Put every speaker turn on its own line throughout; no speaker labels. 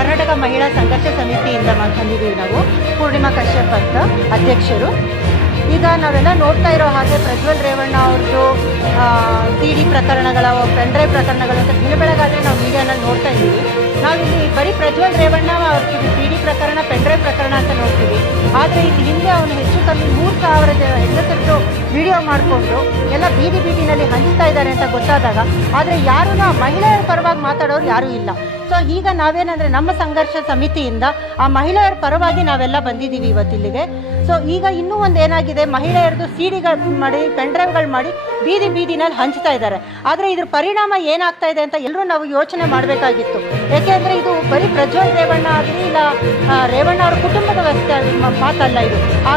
ಕರ್ನಾಟಕ ಮಹಿಳಾ ಸಂಘರ್ಷ ಸಮಿತಿಯಿಂದ ಬಂದಿದ್ದೀವಿ ನಾವು. ಪೂರ್ಣಿಮಾ ಕಶ್ಯಪ್ ಅಂತ ಅಧ್ಯಕ್ಷರು. ಈಗ ನಾವೆಲ್ಲ ನೋಡ್ತಾ ಇರೋ ಹಾಗೆ ಪ್ರಜ್ವಲ್ ರೇವಣ್ಣ ಅವ್ರದ್ದು ಸಿ ಡಿ ಪ್ರಕರಣಗಳ ಪೆಂಡ್ರೈ ಪ್ರಕರಣಗಳು ಅಂತ ದಿನ ಬೆಳಗಾದರೆ ನಾವು ಮೀಡಿಯಾನಲ್ಲಿ ನೋಡ್ತಾ ಇದ್ದೀವಿ. ನಾವಿಲ್ಲಿ ಬರೀ ಪ್ರಜ್ವಲ್ ರೇವಣ್ಣ ಅವ್ರ ಸಿ ಡಿ ಪ್ರಕರಣ ಪೆಂಡ್ರೈ ಪ್ರಕರಣ ಅಂತ ನೋಡ್ತೀವಿ. ಆದರೆ ಇದು ಹಿಂದೆ ಅವನು ಹೆಚ್ಚು ಕಮ್ಮಿ ಮೂರು ಸಾವಿರ ಹೆಂಗಸರದ್ದು ವಿಡಿಯೋ ಮಾಡಿಕೊಂಡು ಎಲ್ಲ ಬೀದಿ ಬೀದಿನಲ್ಲಿ ಹಂಚ್ತಾ ಇದ್ದಾರೆ ಅಂತ ಗೊತ್ತಾದಾಗ, ಆದರೆ ಯಾರೂ ಮಹಿಳೆಯರ ಪರವಾಗಿ ಮಾತಾಡೋರು ಯಾರೂ ಇಲ್ಲ. ಸೊ ಈಗ ನಾವೇನಂದರೆ ನಮ್ಮ ಸಂಘರ್ಷ ಸಮಿತಿಯಿಂದ ಆ ಮಹಿಳೆಯರ ಪರವಾಗಿ ನಾವೆಲ್ಲ ಬಂದಿದ್ದೀವಿ ಇವತ್ತಿಲ್ಲಿಗೆ. ಸೊ ಈಗ ಇನ್ನೂ ಒಂದು ಏನಾಗಿದೆ, ಮಹಿಳೆಯರದು ಸೀಡಿಗಳು ಮಾಡಿ ಪೆಂಡ್ರೈವ್ಗಳು ಮಾಡಿ ಬೀದಿ ಬೀದಿನಲ್ಲಿ ಹಂಚ್ತಾ ಇದ್ದಾರೆ. ಆದರೆ ಇದ್ರ ಪರಿಣಾಮ ಏನಾಗ್ತಾ ಇದೆ ಅಂತ ಎಲ್ಲರೂ ನಾವು ಯೋಚನೆ ಮಾಡಬೇಕಾಗಿತ್ತು. ಯಾಕೆಂದರೆ ಇದು ಬರೀ ಪ್ರಜ್ವಲ್ ರೇವಣ್ಣ ಆಗಲಿ ಇಲ್ಲ ರೇವಣ್ಣ ಅವ್ರ ಕುಟುಂಬದ ವ್ಯವಸ್ಥೆ ಮಾತಲ್ಲ ಇದು. ಆ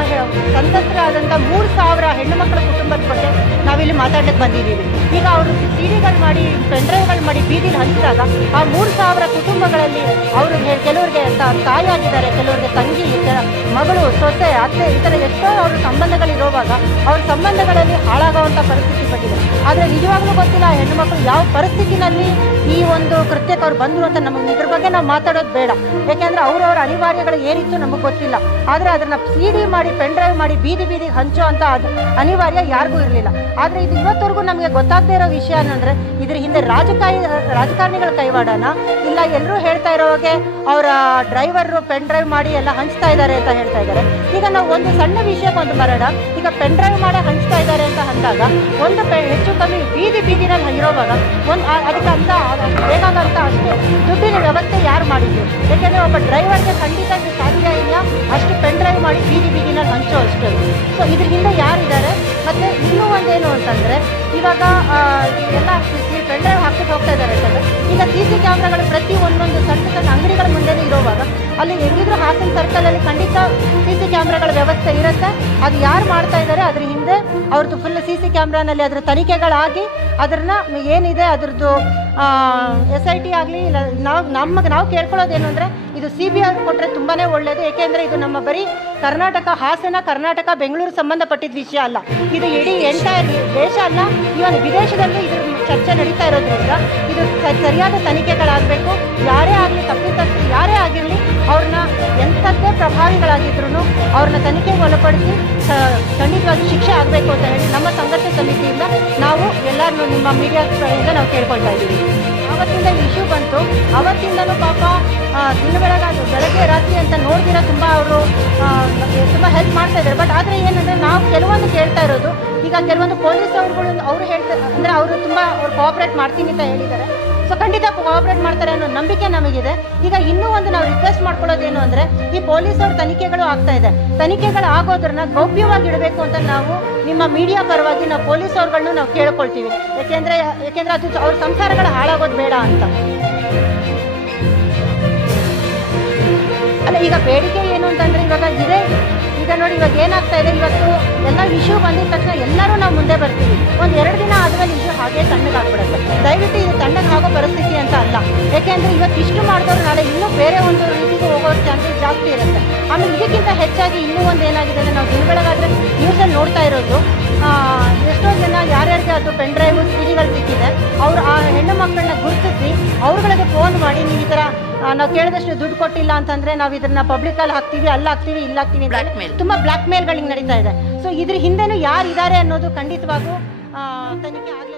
ಸಂತಸ್ತರಾದಂಥ ಮೂರು ಸಾವಿರ ಹೆಣ್ಣು ಮಕ್ಕಳ ಕುಟುಂಬದ ಬಗ್ಗೆ ನಾವಿಲ್ಲಿ ಮಾತಾಡಕ್ಕೆ ಬಂದಿದ್ದೀವಿ. ಈಗ ಅವರು ಸಿಡಿಗಳು ಮಾಡಿ, ಪೆಂಡ್ರೈವ್ಗಳು ಮಾಡಿ ಬೀದಿಲಿ ಹಂಚಿದಾಗ ಆ ಮೂರು ಸಾವಿರ ಕುಟುಂಬಗಳಲ್ಲಿ ಅವರು ಕೆಲವ್ರಿಗೆ ತಾಯಿ ಆಗಿದ್ದಾರೆ ಕೆಲವ್ರಿಗೆ ತಂಗಿ ಮಗಳು, ಸೊಸೆ, ಅತ್ತೆ ಈ ಥರ ಎಷ್ಟೋ ಅವ್ರ ಸಂಬಂಧಗಳಿರುವಾಗ ಅವ್ರ ಸಂಬಂಧಗಳಲ್ಲಿ ಹಾಳಾಗುವಂಥ ಪರಿಸ್ಥಿತಿ ಬಂದಿದೆ. ಆದರೆ ನಿಜವಾಗ್ಲೂ ಗೊತ್ತಿಲ್ಲ ಹೆಣ್ಣು ಮಕ್ಕಳು ಯಾವ ಪರಿಸ್ಥಿತಿನಲ್ಲಿ ಈ ಒಂದು ಕೃತ್ಯಕ್ಕೆ ಅವ್ರು ಬಂದರು ಅಂತ ನಮಗೆ ಇದ್ರ ಬಗ್ಗೆ ನಾವು ಮಾತಾಡೋದು ಬೇಡ. ಯಾಕೆಂದ್ರೆ ಅವ್ರವ್ರ ಅನಿವಾರ್ಯಗಳು ಏನಿತ್ತು ನಮಗೆ ಗೊತ್ತಿಲ್ಲ. ಆದರೆ ಅದನ್ನು ಸಿ ಮಾಡಿ ಪೆನ್ ಡ್ರೈವ್ ಮಾಡಿ, ಬೀದಿ ಬೀದಿ ಹಂಚೋ ಅಂತ ಅದು ಅನಿವಾರ್ಯ ಯಾರಿಗೂ ಇರಲಿಲ್ಲ. ಆದರೆ ಇದು ಇವತ್ತವರೆಗೂ ನಮಗೆ ಗೊತ್ತಾಗದೇ ಇರೋ ವಿಷಯ ಏನಂದರೆ, ಇದ್ರ ಹಿಂದೆ ರಾಜಕಾಯಿ, ರಾಜಕಾರಣಿಗಳ ಕೈವಾಡನ? ಇಲ್ಲ ಎಲ್ಲರೂ ಹೇಳ್ತಾ ಇರೋ ಹಾಗೆ ಅವರ ಡ್ರೈವರು ಪೆನ್ ಡ್ರೈವ್ ಮಾಡಿ ಎಲ್ಲ ಹಂಚ್ತಾ ಇದ್ದಾರೆ ಅಂತ ಹೇಳ್ತಾ ಇದ್ದಾರೆ. ಈಗ ನಾವು ಒಂದು ಸಣ್ಣ ವಿಷಯಕ್ಕೆ ಒಂದು ಬರೋಣ. ಈಗ ಪೆನ್ ಡ್ರೈವ್ ಮಾಡಿ ಹಂಚ್ತಾ ಇದ್ದಾರೆ ಅಂತ ಅಂದಾಗ, ಒಂದು ಹೆಚ್ಚು ಕಮ್ಮಿ ಬೀದಿ ಬೀದಿನಲ್ಲಿ ಇರೋವಾಗ, ಒಂದು ಅದಕ್ಕೆ ಅಂತ ಬೇಕಾದಂಥ ಅಷ್ಟು ದುಡ್ಡಿನ ವ್ಯವಸ್ಥೆ ಯಾರು ಮಾಡಿದ್ರು? ಯಾಕೆಂದರೆ ಒಬ್ಬ ಡ್ರೈವರ್ಗೆ ಖಂಡಿತ ಇದು ಸಾಧ್ಯ ಇಲ್ಲ. ಅಷ್ಟು ಪೆನ್ ಡ್ರೈವ್ ಮಾಡಿ ಬೀದಿ. ಸಿ ಪ್ರತಿ ಒಂದೊಂದು ಸಣ್ಣ ಸಣ್ಣ ಅಂಗಡಿಗಳ ಮುಂದೆನೇ ಇರೋವಾಗ ಅಲ್ಲಿ ಹೆಂಗಿದ್ರು ಹಾಸನ ಸರ್ಕಲಲ್ಲಿ ಖಂಡಿತ ಸಿ ಸಿ ಕ್ಯಾಮ್ರಾಗಳ ವ್ಯವಸ್ಥೆ ಇರುತ್ತೆ. ಅದು ಯಾರು ಮಾಡ್ತಾ ಇದ್ದಾರೆ ಅದ್ರ ಹಿಂದೆ ಅವ್ರದ್ದು ಫುಲ್ ಸಿ ಸಿ ಕ್ಯಾಮ್ರಾನಲ್ಲಿ ಅದರ ತನಿಖೆಗಳಾಗಿ ಅದನ್ನ ಏನಿದೆ ಅದ್ರದ್ದು ಎಸ್ ಐ ಟಿ ಆಗಲಿ ಇಲ್ಲ, ನಾವು ನಮಗೆ ನಾವು ಕೇಳ್ಕೊಳ್ಳೋದೇನು ಅಂದರೆ ಇದು ಸಿ ಬಿ ಆರ್ ಕೊಟ್ಟರೆ ತುಂಬಾ ಒಳ್ಳೆಯದು ಏಕೆಂದರೆ ಇದು ನಮ್ಮ ಬರೀ ಕರ್ನಾಟಕ, ಹಾಸನ, ಕರ್ನಾಟಕ, ಬೆಂಗಳೂರು ಸಂಬಂಧಪಟ್ಟಿದ್ದ ವಿಷಯ ಅಲ್ಲ. ಇದು ಇಡೀ ಎಂಟೈರ್ ದೇಶ ಅಲ್ಲ ಇವನ್ ವಿದೇಶದಲ್ಲಿ ಇದ್ರ ಚರ್ಚೆ ನಡೀತಾ ಇರೋದ್ರಿಂದ ಇದು ಸರಿಯಾದ ತನಿಖೆಗಳಾಗಬೇಕು. ಯಾರೇ ಆಗಲಿ ತಪ್ಪಿತಸ್ಥರು ಯಾರೇ ಆಗಿರಲಿ, ಅವ್ರನ್ನ ಎಂಥದ್ದೇ ಪ್ರಭಾವಿಗಳಾಗಿದ್ರು ಅವ್ರನ್ನ ತನಿಖೆಗೆ ಒಳಪಡಿಸಿ ಖಂಡಿತವಾಗಿ ಶಿಕ್ಷೆ ಆಗಬೇಕು ಅಂತ ಹೇಳಿ ನಮ್ಮ ಸಂಘರ್ಷ ಸಮಿತಿಯಿಂದ ನಾವು ಎಲ್ಲರನ್ನೂ ನಿಮ್ಮ ಮೀಡಿಯಾ ನಾವು ಕೇಳ್ಕೊಳ್ತಾ ಇದ್ದೀವಿ. ಆವತ್ತಿಂದ ಇಶ್ಯೂ ಬಂತು. ಅವತ್ತಿಂದನೂ ಪಾಪ ದಿನ ಬೆಳಗಾದ್ರು, ಬೆಳಗ್ಗೆ ರಾತ್ರಿ ಅಂತ ನೋಡ್ದಿರ ತುಂಬ ಅವರು ತುಂಬ ಹೆಲ್ಪ್ ಮಾಡ್ತಾ ಇದ್ದಾರೆ ಬಟ್ ಆದರೆ ಏನಂದರೆ ನಾವು ಕೆಲವೊಂದು ಕೇಳ್ತಾ ಇರೋದು. ಈಗ ಕೆಲವೊಂದು ಪೊಲೀಸ್ ಅವ್ರುಗಳು ಅವರು ಹೇಳ್ತಾರೆ ಅಂದರೆ ಅವರು ತುಂಬ ಅವ್ರು ಕೋಆಪ್ರೇಟ್ ಮಾಡ್ತೀನಿ ಅಂತ ಹೇಳಿದ್ದಾರೆ. ಸೊ ಖಂಡಿತ ಕೋಆಪ್ರೇಟ್ ಮಾಡ್ತಾರೆ ಅನ್ನೋ ನಂಬಿಕೆ ನಮಗಿದೆ. ಈಗ ಇನ್ನೂ ಒಂದು ನಾವು ರಿಕ್ವೆಸ್ಟ್ ಮಾಡ್ಕೊಳ್ಳೋದೇನು ಅಂದರೆ, ಈ ಪೊಲೀಸ್ ಅವ್ರ ತನಿಖೆಗಳು ಆಗ್ತಾ ಇದೆ. ತನಿಖೆಗಳು ಆಗೋದ್ರನ್ನ ಗೌಪ್ಯವಾಗಿ ಇಡಬೇಕು ಅಂತ ನಾವು ನಿಮ್ಮ ಮೀಡಿಯಾ ಪರವಾಗಿ ನಾವು ಪೊಲೀಸ್ ಅವ್ರಗಳನ್ನ ನಾವು ಕೇಳ್ಕೊಳ್ತೀವಿ. ಯಾಕೆಂದರೆ ಯಾಕೆಂದರೆ ಅದು ಅವ್ರ ಸಂಸಾರಗಳು ಹಾಳಾಗೋದು ಬೇಡ ಅಂತ. ಅಲ್ಲ, ಈಗ ಬೇಡಿಕೆ ಏನು ಅಂತಂದರೆ ಇವಾಗ ಇದೆ. ಈಗ ನೋಡಿ ಇವಾಗ ಏನಾಗ್ತಾ ಇದೆ? ಇವತ್ತು ಎಲ್ಲ ಇಶ್ಯೂ ಬಂದಿದ ತಕ್ಷಣ ಎಲ್ಲರೂ ನಾವು ಮುಂದೆ ಬರ್ತೀವಿ. ಒಂದು ಎರಡು ದಿನ ಆದಮೇಲೆ ಇಶ್ಯೂ ಹಾಗೆ ತಣ್ಣಗಾಗ್ಬಿಡುತ್ತೆ. ದಯವಿಟ್ಟು ಇದು ತಣ್ಣಗೆ ಆಗೋ ಪರಿಸ್ಥಿತಿ ಅಂತ ಅಲ್ಲ. ಯಾಕೆಂದರೆ ಇವತ್ತು ಇಷ್ಟು ಮಾಡಿದವ್ರು ನಾಳೆ ಇನ್ನೂ ಬೇರೆ ಒಂದು ರೀತಿಗೂ ಹೋಗೋ ಚಾನ್ಸಸ್ ಜಾಸ್ತಿ ಇರುತ್ತೆ. ಆಮೇಲೆ ಇದಕ್ಕಿಂತ ಹೆಚ್ಚಾಗಿ ಇನ್ನೂ ಒಂದು ಏನಾಗಿದೆ ಅಂದರೆ ನಾವು ದಿನಗಳಾದರೆ ನ್ಯೂಸಲ್ಲಿ ನೋಡ್ತಾ ಇರೋದು ಎಷ್ಟೋ ಜನ ಅವ್ರುಗಳಿಗೆ ಫೋನ್ ಮಾಡಿ ನೀವು ಈ ತರ ನಾವು ಕೇಳಿದಷ್ಟು ದುಡ್ಡು ಕೊಟ್ಟಿಲ್ಲ ಅಂತಂದ್ರೆ ನಾವು ಇದನ್ನ ಪಬ್ಲಿಕಲ್ಲಿ ಹಾಕ್ತೀವಿ ಅಲ್ಲಿ ಹಾಕ್ತೀವಿ ಇಲ್ಲಿ ಹಾಕ್ತೀವಿ ಅಂತ. ತುಂಬಾ ಬ್ಲಾಕ್ ಮೇಲ್ಗಳಿಗೆ ನಡೀತಾ ಇದೆ ಸೊ ಇದ್ರ ಹಿಂದೆನೂ ಯಾರು ಇದ್ದಾರೆ ಅನ್ನೋದು ಖಂಡಿತವಾಗೂ ತನಿಖೆ ಆಗಲಿ